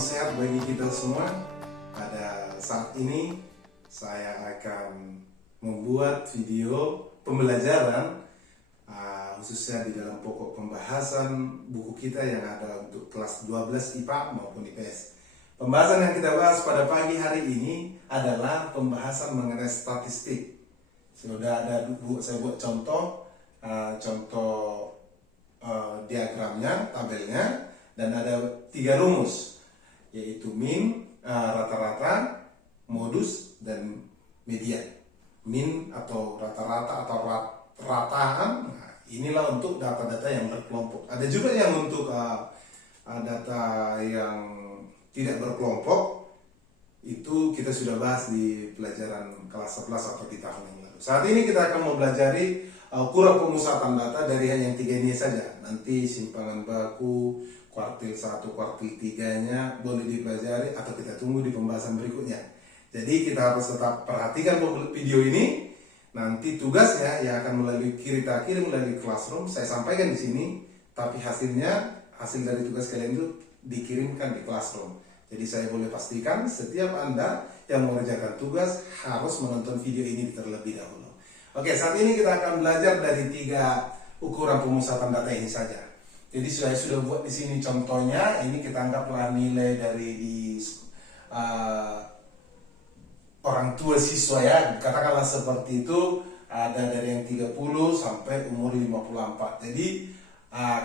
sehat bagi kita semua. Pada saat ini saya akan membuat video pembelajaran khususnya di dalam pokok pembahasan buku kita yang ada untuk kelas 12 IPA maupun IPS. Pembahasan yang kita bahas pada pagi hari ini adalah pembahasan mengenai statistik. Sudah ada saya buat contoh diagramnya, tabelnya, dan ada 3 rumus, yaitu min, rata-rata, modus, dan median. Min atau rata-rata atau rataan, inilah untuk data-data yang berkelompok. Ada juga yang untuk data yang tidak berkelompok, itu kita sudah bahas di pelajaran kelas 11 atau di tahun yang lalu. Saat ini kita akan mempelajari ukuran pemusatan data dari yang 3 ini saja. Nanti simpangan baku, kuartil 1, kuartil 3-nya boleh dipelajari atau kita tunggu di pembahasan berikutnya. Jadi kita harus tetap perhatikan video ini. Nanti tugasnya yang akan melalui kita kirim melalui Classroom saya sampaikan di sini, tapi hasil dari tugas kalian itu dikirimkan di Classroom. Jadi saya boleh pastikan setiap Anda yang mengerjakan tugas harus menonton video ini terlebih dahulu. Oke, saat ini kita akan belajar dari 3 ukuran pemusatan data ini saja. Jadi saya sudah buat di sini contohnya. Ini kita anggaplah nilai dari orang tua siswa ya. Katakanlah seperti itu, ada dari yang 30 sampai umur 54. Jadi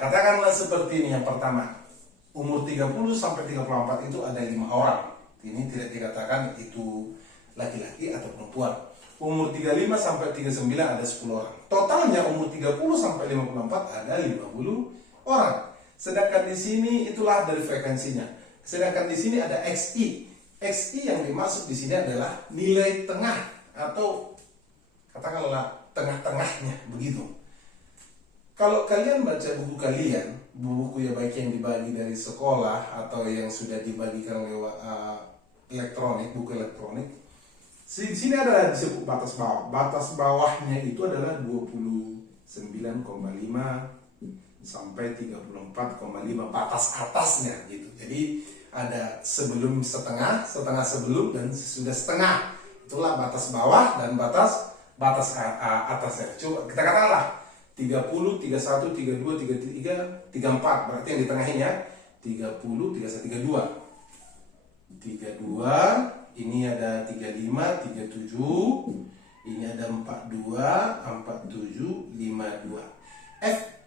katakanlah seperti ini. Yang pertama, umur 30 sampai 34 itu ada 5 orang. Ini tidak dikatakan itu laki-laki atau perempuan. Umur 35 sampai 39 ada 10 orang. Totalnya umur 30 sampai 54 ada 50 orang. Sedangkan di sini itulah dari frekuensinya. Sedangkan di sini ada XI. XI yang dimaksud di sini adalah nilai tengah atau katakanlah tengah-tengahnya begitu. Kalau kalian baca buku kalian, buku ya baik yang dibagi dari sekolah atau yang sudah dibagikan lewat buku elektronik, di sini ada disebut batas bawah. Batas bawahnya itu adalah 29,5 sampai 34,5 batas atasnya gitu. Jadi ada sebelum setengah sebelum, dan sesudah setengah. Itulah batas bawah dan batas atasnya. Coba kita katakanlah 30, 31, 32, 33, 34. Berarti yang di tengahnya ya 30, 31, 32. Ini ada 35, 37. Ini ada 42, 47, 52.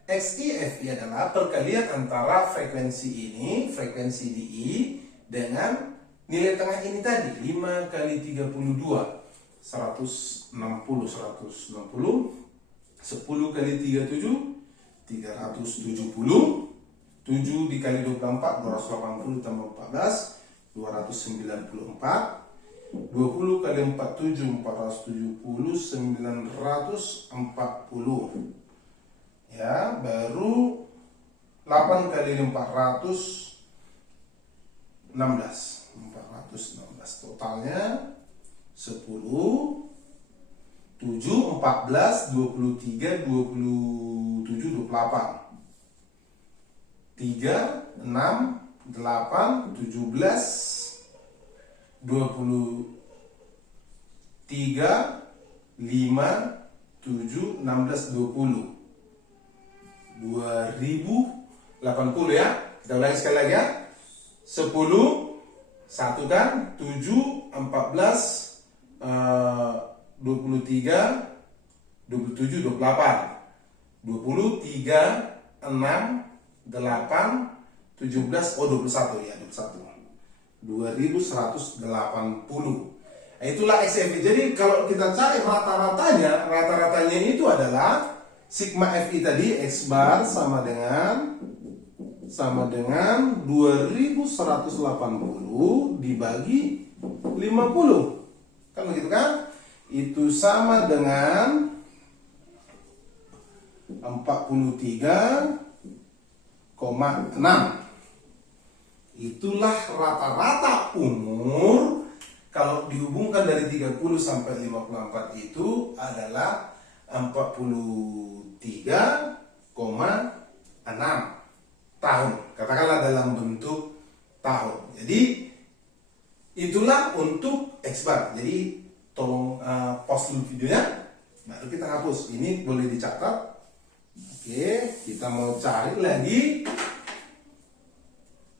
XI adalah perkalian antara frekuensi ini, frekuensi di I, dengan nilai tengah ini tadi. 5 kali 32, 160, 10 kali 37, 370, 7 dikali 24, 280 tambah 14, 294, 20 kali 47, 470, 940. Ya, baru 8 kali 416. Totalnya 10, 7, 14, 23, 27, 28. 3, 6, 8, 17, 23, 5, 7, 16, 20. 2080 ya. Kita ulangi sekali lagi ya. 10, 1 kan, 7, 14, 23, 27, 28. 20, 3, 6, 8, 17, 21 ya, 21. 2180. Itulah XFI. Jadi kalau kita cari rata-ratanya itu adalah sigma FI tadi, X bar sama dengan 2180 dibagi 50. Kan begitu kan? Itu sama dengan 43,6. Itulah rata-rata umur. Kalau dihubungkan dari 30 sampai 54 itu adalah 43,6 tahun. Katakanlah dalam bentuk tahun. Jadi itulah untuk X bar. Jadi tolong pause dulu videonya, baru kita hapus. Ini boleh dicatat. Oke, kita mau cari lagi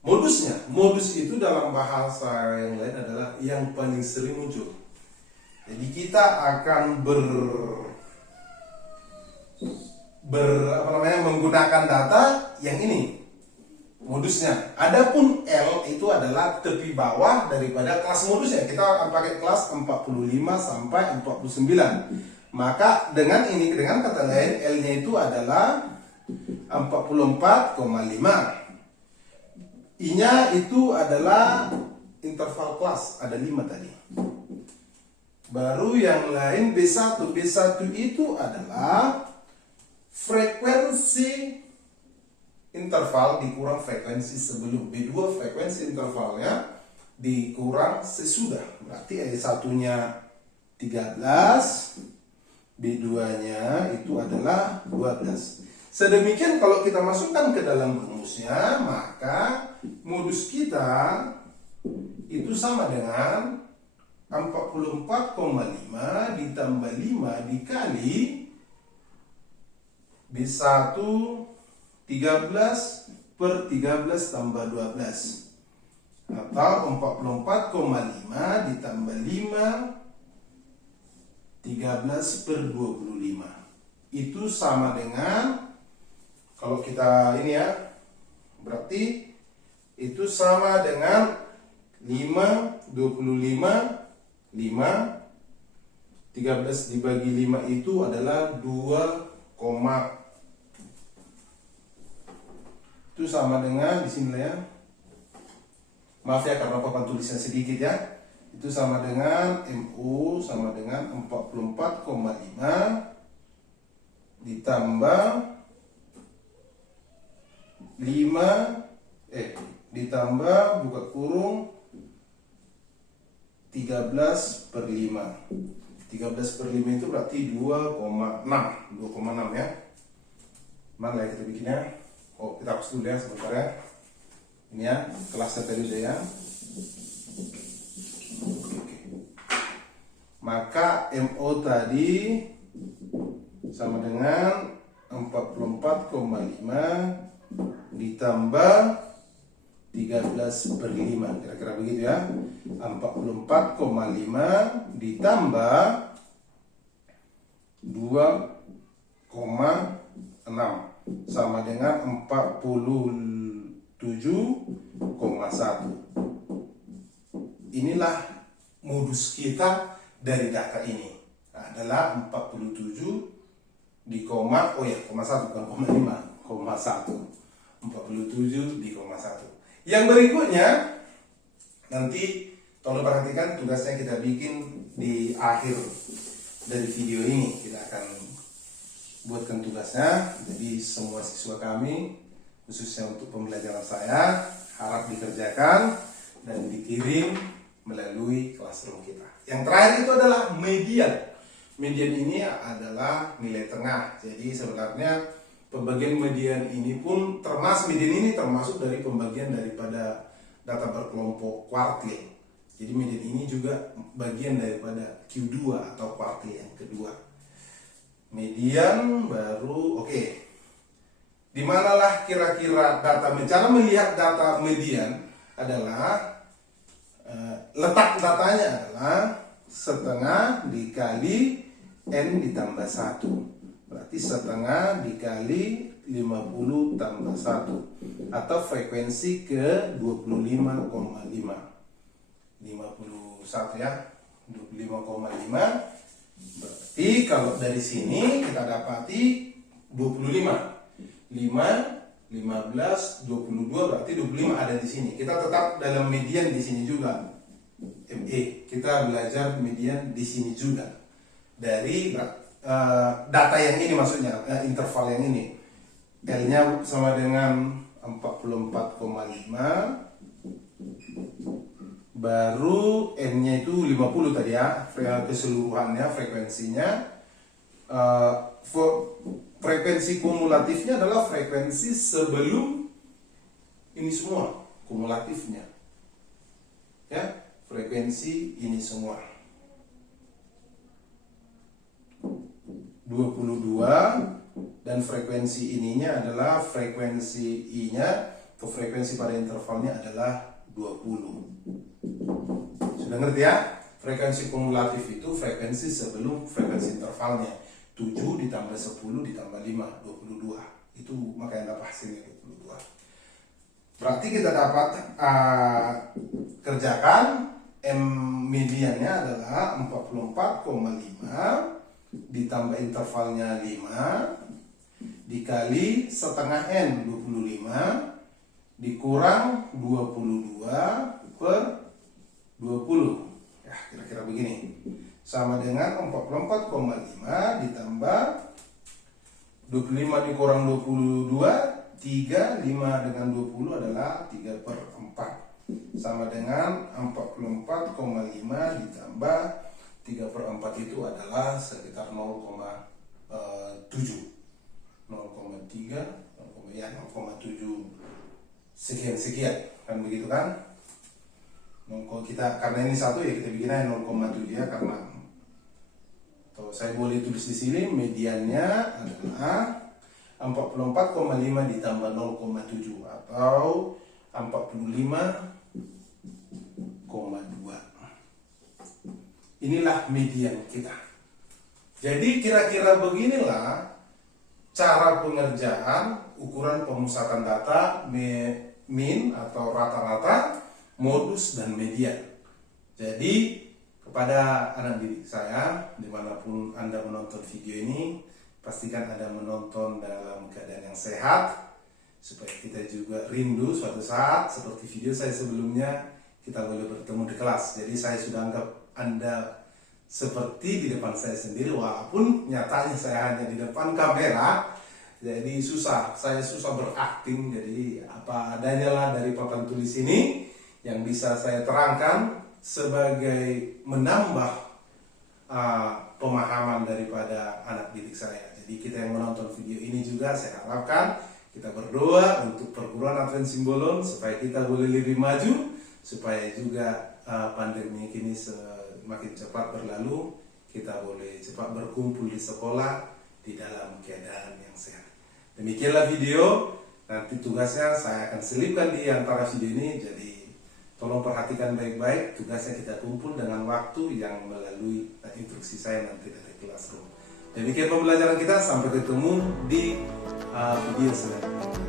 modusnya. Modus itu dalam bahasa yang lain adalah yang paling sering muncul. Jadi kita akan menggunakan data yang ini modusnya. Adapun L itu adalah tepi bawah daripada kelas modusnya. Kita akan pakai kelas 45 sampai 49. Maka dengan kata lain L-nya itu adalah 44,5. I-nya itu adalah interval kelas, ada 5 tadi. Baru yang lain B1. B1 itu adalah frekuensi interval dikurang frekuensi sebelum. B2 frekuensi intervalnya dikurang sesudah. Berarti satunya 13, B2-nya itu adalah 12. Sedemikian kalau kita masukkan ke dalam rumusnya, maka modus kita itu sama dengan 44,5 ditambah 5 dikali B1 13 per 13 tambah 12, atau 44,5 ditambah 5 13 per 25. Itu sama dengan, kalau kita ini ya, berarti itu sama dengan 5, 25, 5, 13 dibagi 5 itu adalah 2, itu sama dengan di sini ya. Maaf ya karena papan tulisnya sedikit ya. Itu sama dengan MU sama dengan 44,5 ditambah 5 ditambah buka kurung 13 per 5. 13 per 5 itu berarti 2,6 ya. Mana ya kita bikinnya? Oh, kita hapus dulu ya sebentar ya. Ini ya, kelasnya tadi udah ya. Oke. Maka MO tadi sama dengan 44,5 ditambah 13 per 5, kira-kira begitu ya. 44,5 ditambah 2,6 sama dengan 47,1. Inilah modus kita dari data ini adalah 47 di koma, koma 1 bukan koma 5, koma 1. 47 di koma 1. Yang berikutnya nanti tolong perhatikan tugasnya kita bikin di akhir dari video ini. Kita akan buatkan tugasnya. Jadi semua siswa kami, khususnya untuk pembelajaran saya, harap dikerjakan dan dikirim melalui classroom kita. Yang terakhir itu adalah median. Median ini adalah nilai tengah. Jadi sebenarnya pembagian median ini pun termasuk dari pembagian daripada data berkelompok kuartil. Jadi median ini juga bagian daripada Q2 atau kuartil yang kedua. Median baru Di manalah kira-kira data, cara melihat data median adalah letak datanya adalah setengah dikali N ditambah 1. Berarti setengah dikali 50 tambah 1, atau frekuensi ke 25,5. 51 ya, 25,5. Berarti kalau dari sini kita dapati 25. 5, 15, 22 berarti 25 ada di sini. Kita tetap dalam median di sini juga. Kita belajar median di sini juga. Dari data yang ini maksudnya, interval yang ini. L-nya sama dengan 44,5. Baru N-nya itu 50 tadi ya, keseluruhannya frekuensinya. Frekuensi kumulatifnya adalah frekuensi sebelum ini semua. kumulatifnya. Ya, frekuensi ini semua 22, dan frekuensi ininya adalah frekuensi I-nya, atau frekuensi pada intervalnya adalah 20. Sudah ngerti ya? Frekuensi kumulatif itu frekuensi sebelum frekuensi intervalnya. 7 ditambah 10 ditambah 5, 22. Itu makanya dapat hasilnya 22. Berarti kita dapat kerjakan M mediannya adalah 44,5 ditambah intervalnya 5 dikali setengah N 25 dikurang 22 per 20. Ya, kira-kira begini. Sama dengan 44,5 ditambah 25 dikurang 22, 3, 5 dengan 20 adalah 3 per 4. Sama dengan 44,5 ditambah 3 per 4 itu adalah sekitar 0,7. 0,3, 0,7 sekian-sekian. Kan begitu kan? Kita, karena ini satu ya kita bikin aja 0,7 ya, karena saya boleh tulis di sini mediannya adalah 44,5 ditambah 0,7 atau 45,2. Inilah median kita. Jadi kira-kira beginilah cara pengerjaan ukuran pemusatan data min atau rata-rata, modus, dan median. Jadi kepada anak didik saya, dimanapun Anda menonton video ini, pastikan Anda menonton dalam keadaan yang sehat, supaya kita juga rindu suatu saat seperti video saya sebelumnya kita boleh bertemu di kelas. Jadi saya sudah anggap Anda seperti di depan saya sendiri, walaupun nyatanya saya hanya di depan kamera. Jadi saya susah berakting. Jadi apa adanya lah dari papan tulis ini yang bisa saya terangkan sebagai menambah pemahaman daripada anak didik saya. Jadi kita yang menonton video ini juga saya harapkan kita berdoa untuk perguruan Advent Simbolon supaya kita boleh lebih maju, supaya juga pandemi ini semakin cepat berlalu, kita boleh cepat berkumpul di sekolah di dalam keadaan yang sehat. Demikianlah video. Nanti tugasnya saya akan selipkan di antara video ini. Jadi tolong perhatikan baik-baik. Tugasnya kita kumpul dengan waktu yang melalui instruksi saya nanti dari Classroom. Demikian pembelajaran kita. Sampai ketemu di video selanjutnya.